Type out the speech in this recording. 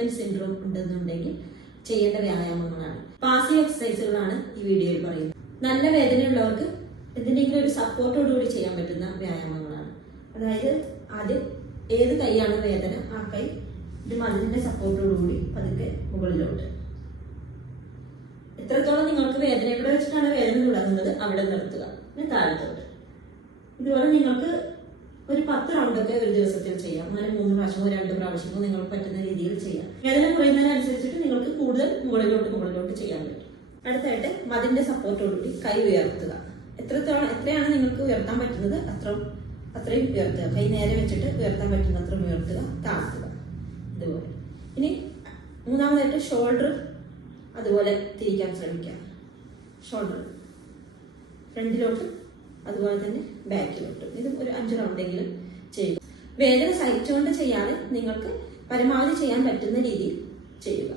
Movement syndrome ഉണ്ടെന്നുണ്ടെങ്കിൽ ചെയ്യേണ്ട വ്യായാമങ്ങളാണ്. Passive എക്സസൈസുകളാണ് ഈ വീഡിയോയിൽ പറയുന്നത്. നല്ല വേദനയുള്ളവർക്ക് എന്തിനെങ്കിലും ഒരു സപ്പോർട്ടോടുകൂടി ചെയ്യാൻ പറ്റുന്ന വ്യായാമങ്ങളാണ്. അതായത് ആദ്യം ഏത് കൈയാണ് വേദന ആ കൈ ഇത് മതിലിന്റെ സപ്പോർട്ടോടുകൂടി പതുക്കെ മുകളിലോട്ട്. എത്രത്തോളം നിങ്ങൾക്ക് വേദന എവിടെ വെച്ചിട്ടാണ് വേദന തുടങ്ങുന്നത് അവിടെ നിർത്തുക. താഴത്തോട്ട്. ഇതുപോലെ നിങ്ങൾക്ക് ഒരു 10 റൗണ്ടൊക്കെ ഒരു ദിവസത്തിൽ ചെയ്യാം. അങ്ങനെ 3 പ്രാവശ്യമോ 2 പ്രാവശ്യമോ നിങ്ങൾക്ക് പറ്റുന്ന രീതിയിൽ ചെയ്യാം. വേദന കുറയുന്നതിനനുസരിച്ചിട്ട് നിങ്ങൾക്ക് കൂടുതൽ മുകളിലോട്ട് ചെയ്യാൻ പറ്റും. അടുത്തായിട്ട് മതിലിന്റെ സപ്പോർട്ടോടുകൂടി കൈ ഉയർത്തുക. എത്രയാണ് നിങ്ങൾക്ക് ഉയർത്താൻ പറ്റുന്നത് അത്രയും ഉയർത്തുക. കൈ നേരെ വെച്ചിട്ട് ഉയർത്താൻ പറ്റുന്ന അത്രയും ഉയർത്തുക, താഴ്ത്തുക. ഇതുപോലെ. ഇനി മൂന്നാമതായിട്ട് ഷോൾഡർ അതുപോലെ തിരിക്കാൻ ശ്രമിക്കാം. ഷോൾഡർ ഫ്രണ്ടിലോട്ട് അതുപോലെ തന്നെ ബാക്കിലോട്ട്. ഇത് ഒരു 5 റൗണ്ടെങ്കിലും ചെയ്യുക. വേദന സഹിച്ചുകൊണ്ട് ചെയ്യാതെ നിങ്ങൾക്ക് പരമാവധി ചെയ്യാൻ പറ്റുന്ന രീതിയിൽ ചെയ്യുക.